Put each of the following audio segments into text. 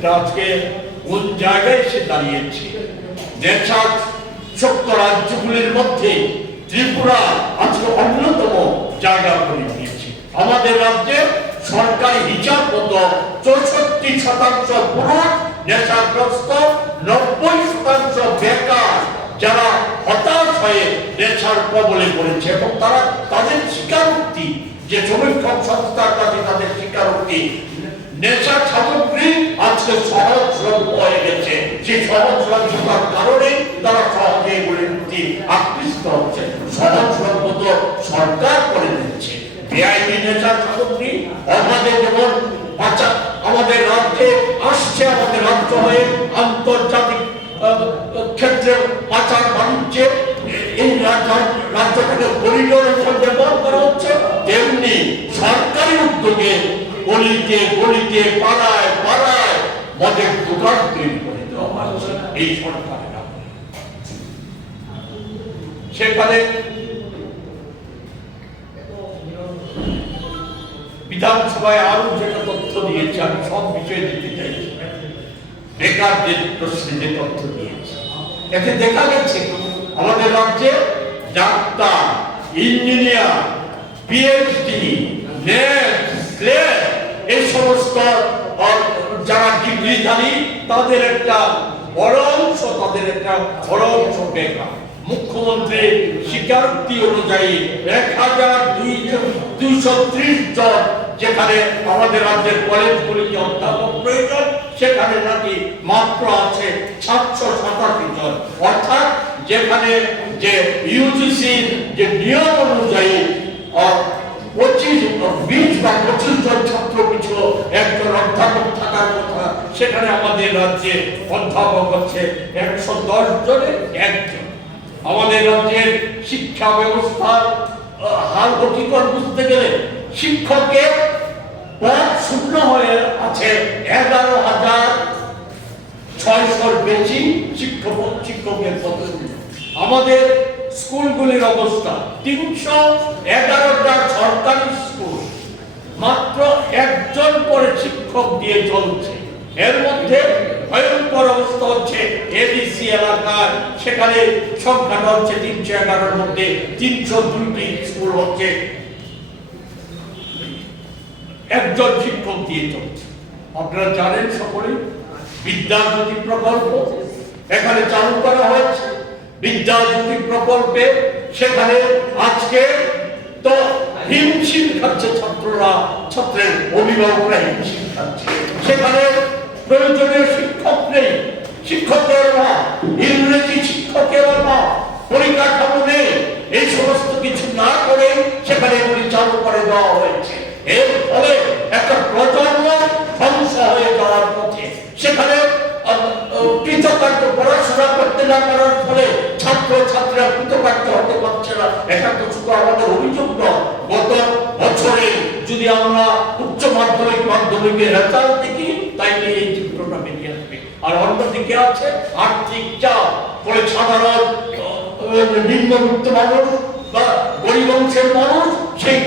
এটা আজকে কোন জায়গায় এসে দাঁড়িয়েছে। নেশা শক্ত রাজ্যগুলির মধ্যে ত্রিপুরা আজকে অন্যতম জায়গা করে নিয়েছে। আমাদের রাজ্যে সরকারি হিসাব মতো 64% পুরুষ নেশাগ্রস্ত, 90% বেকার যারা হতাশ হয়ে নেশার কবলে পড়েছে, এবং তারা তাদের স্বীকারোক্তি, যে সমীক্ষক সংস্থার কাছে তাদের স্বীকারোক্তি, নেশা সামগ্রী আজকে সহজলভ্য হয়ে গেছে। সেই সহজলভ্যতার কারণে তারা সহজে এগুলির প্রতি আকৃষ্ট হচ্ছে। সহজলভ্য তো সরকার করে দিচ্ছে। বেআইনি নেশার সামগ্রী আমাদের যেমন আমাদের রাজ্যে আসছে, আমাদের রাজ্য হয়ে আন্তর্জাতিক ক্ষেত্রে পাচার বাণিজ্যে এই রাজ্যটাকে করিডোর হিসেবে ব্যবহার করা হচ্ছে, তেমনি সরকারি উদ্যোগে গলিতে গলিতে পাড়ায় পাড়ায় মদের দোকান তৈরি করে দেওয়া হচ্ছে এই সরকারের আমলে। সেখানে বিধানসভায় আরো যেটা তথ্য দিয়েছে, আমি সব বিষয়ে দিতে চাইছি, বেকারদের প্রশ্নে যে তথ্য দিয়েছে, এতে দেখা গেছে আমাদের রাজ্যে doctor, engineer, PhD, net, slate, এই সমস্ত যারা ডিগ্রিধারী তাদের একটা বড় অংশ বেকার। মুখ্যমন্ত্রী স্বীকারোক্তি অনুযায়ী 1230 জন যেখানে আমাদের রাজ্যের কলেজগুলিতে অধ্যাপক প্রয়োজন, সেখানে নাকি মাত্র আছে 787 জন। অর্থাৎ যেখানে যে ইউজিসির যে নিয়ম অনুযায়ী 20 বা 25 জন ছাত্র পিছু একজন অধ্যাপক থাকার কথা, সেখানে আমাদের রাজ্যে অধ্যাপক হচ্ছে 110 জনের একজন। আমাদের রাজ্যের শিক্ষা ব্যবস্থার হাল হকিকত বুঝতে গেলে শিক্ষকের পদ শূন্য হয়ে আছে 11,600 বেশি শিক্ষকের পদ। আমাদের স্কুলগুলির অবস্থা 311টা সরকারি স্কুল, মাত্র একজন করে শিক্ষক দিয়ে চলছে। এর মধ্যে ভয়ঙ্কর অবস্থা হচ্ছে এডিসি এলাকার, সেখানে সংখ্যাটা হচ্ছে 311-এর মধ্যে 302টি স্কুল হচ্ছে একজন শিক্ষক দিয়ে চলছে। আপনারা জানেন সকলে বিদ্যাজ্যোতি প্রকল্প এখানে চালু করা হয়েছে। বিদ্যাজ্যোতি প্রকল্পে সেখানে আজকে তো হিমশিম খাচ্ছে ছাত্ররা, ছাত্রের অভিভাবকরা হিমশিম খাচ্ছে। সেখানে প্রয়োজনীয় শিক্ষক নেই, শিক্ষকের অভাব, ইংরেজি শিক্ষকের অভাব, পরিকাঠামো নেই। এই সমস্ত কিছু না করে সেখানে এগুলি চালু করে দেওয়া হয়েছে। এর ফলে একটা প্রজন্ম ধ্বংস হয়ে যাওয়ার পথে। সেখানে কৃতকার্য পড়াশোনা করতে না পারার ফলে ছাত্র ছাত্রীরা কৃতকার্য হতে পারছে না। এটা তো শুধু আমাদের অভিযোগ নয়। গত বছরে যদি আমরা উচ্চ মাধ্যমিকের রেজাল্ট দেখি, তাইলে এই চিত্রটা বেরিয়ে আসবে। আর অন্যদিকে আছে আর্থিক চাপ, ফলে সাধারণ নিম্নবিত্ত মানুষ বা গরিব অংশের মানুষ সেই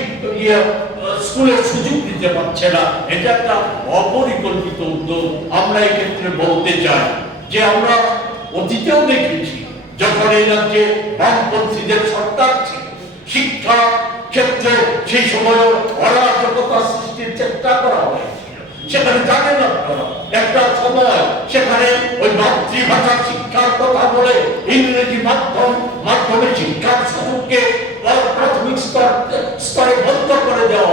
স্কুলের সুযোগ দিতে পারছে না। এটা একটা অপরিকল্পিত উদ্যোগ। আমরা এই ক্ষেত্রে বলতে চাই যে আমরা অতীতেও দেখেছি, যখন এই রাজ্যে বামপন্থীদের সরকার ছিল, শিক্ষা ক্ষেত্রে সেই সময় অরাজকতা সৃষ্টির চেষ্টা করা হয়েছিল। সেখানে জানেন আপনারা, একটা সময় সেখানে ওই মাতৃভাষা শিক্ষার কথা বলে ইংরেজি মাধ্যমে শিক্ষার সুযোগকে প্রাথমিক স্তরে বন্ধ করে দেওয়া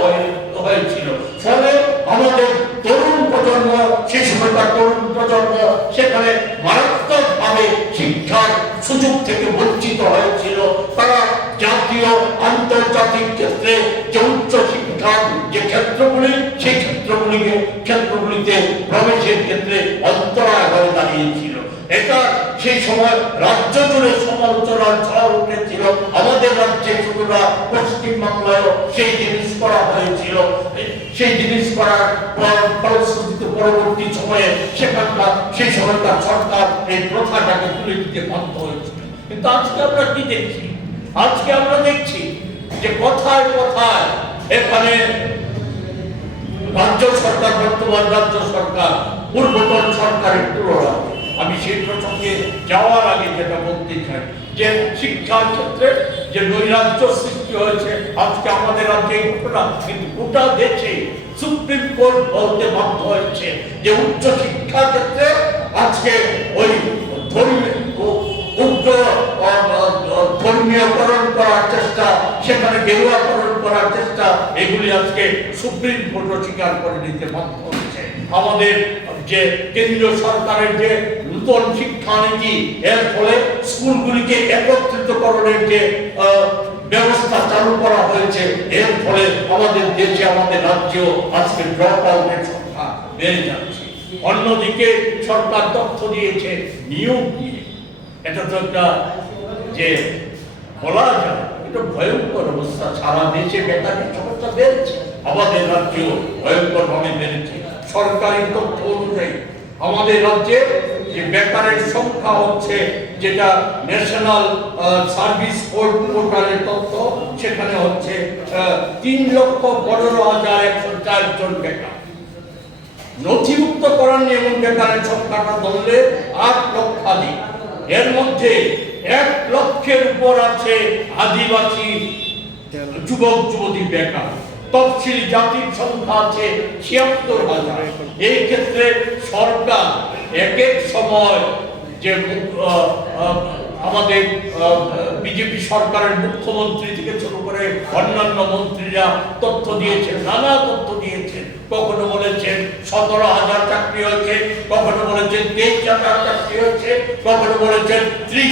হয়েছিল। ফলে আমাদের তরুণ প্রজন্ম, সেই সময়কার তরুণ প্রজন্ম সেখানে মারাত্মকভাবে শিক্ষার সুযোগ থেকে বঞ্চিত হয়েছিল। তারা জাতীয় আন্তর্জাতিক ক্ষেত্রে যে উচ্চ শিক্ষার যে ক্ষেত্রগুলি, সেই ক্ষেত্রগুলিতে প্রবেশের ক্ষেত্রে অন্তরায় হয়ে দাঁড়িয়েছিল। এটা সেই সময় রাজ্য জুড়ে সমালোচনার ঝড় উঠেছিল। আমাদের রাজ্যে শুধু না, পশ্চিমবাংলায় সেই জিনিস করা হয়েছিল। সেই জিনিস করার ফলশ্রুতিতে পরবর্তী সময়ে সেখানকার সেই সময়কার সরকার এই প্রথাটাকে তুলে দিতে বাধ্য হয়েছিল। কিন্তু আজকে আমরা কি দেখছি? আজকে আমরা দেখছি যে কথায় কথায় এখানে রাজ্য সরকার, বর্তমান রাজ্য সরকার পূর্বতন সরকারের তুলনায়। আমি সেই প্রসঙ্গে যাওয়ার আগে যেটা বলতে চাই যে শিক্ষার ক্ষেত্রে যে নৈরাজ্য সৃষ্টি হয়েছে আজকে আমাদের রাজ্যে এই ঘটনা, কিন্তু গোটা দেশে সুপ্রিম কোর্ট বলতে বাধ্য হয়েছে যে উচ্চ শিক্ষার ক্ষেত্রে আজকে ওই ধর্মীয়করণ করার চেষ্টা, সেখানে গেরুয়াকরণ করার চেষ্টা, এগুলি আজকে সুপ্রিম কোর্ট স্বীকার করে নিতে বাধ্য হচ্ছে। আমাদের যে কেন্দ্রীয় সরকারের যে নূতন শিক্ষানীতি, এর ফলে স্কুলগুলিকে একত্রিতকরণের যে ব্যবস্থা চালু করা হয়েছে, এর ফলে আমাদের দেশে আমাদের রাজ্যেও আজকে ড্রপ আউটের সংখ্যা বেড়ে যাচ্ছে। অন্যদিকে সরকার তথ্য দিয়েছে নিয়োগ দিয়ে, এটা তো একটা যে বলা যায় এটা ভয়ঙ্কর অবস্থা। সারা দেশে বেকারের সমস্যা বেড়েছে, আমাদের রাজ্যেও ভয়ঙ্কর ভাবে বেড়েছে। সরকারি তথ্য অনুযায়ী আমাদের রাজ্যে যে বেকারের সংখ্যা হচ্ছে, যেটা ন্যাশনাল সার্ভিস পোর্টালের তথ্য, সেখানে হচ্ছে 3,15,104 জন বেকার। নথিভুক্ত করার নিয়ম বেকারের সংখ্যাটা ধরলে 8 লক্ষাধিক। এর মধ্যে 1 লক্ষের উপর আছে আদিবাসী যুবক যুবতী বেকার। তফসিলি জাতির সংখ্যা আছে 76,000। এই ক্ষেত্রে সরকার এক এক সময় যে আমাদের বিজেপি সরকারের মুখ্যমন্ত্রী থেকে শুরু করে অন্যান্য মন্ত্রীরা তথ্য দিয়েছেন, নানা তথ্য দিয়েছেন। কখনো বলেছেন 17,000 চাকরি হয়েছে, কখনো বলেছেন 23,000 চাকরি হয়েছে, কখনো বলেছেন 30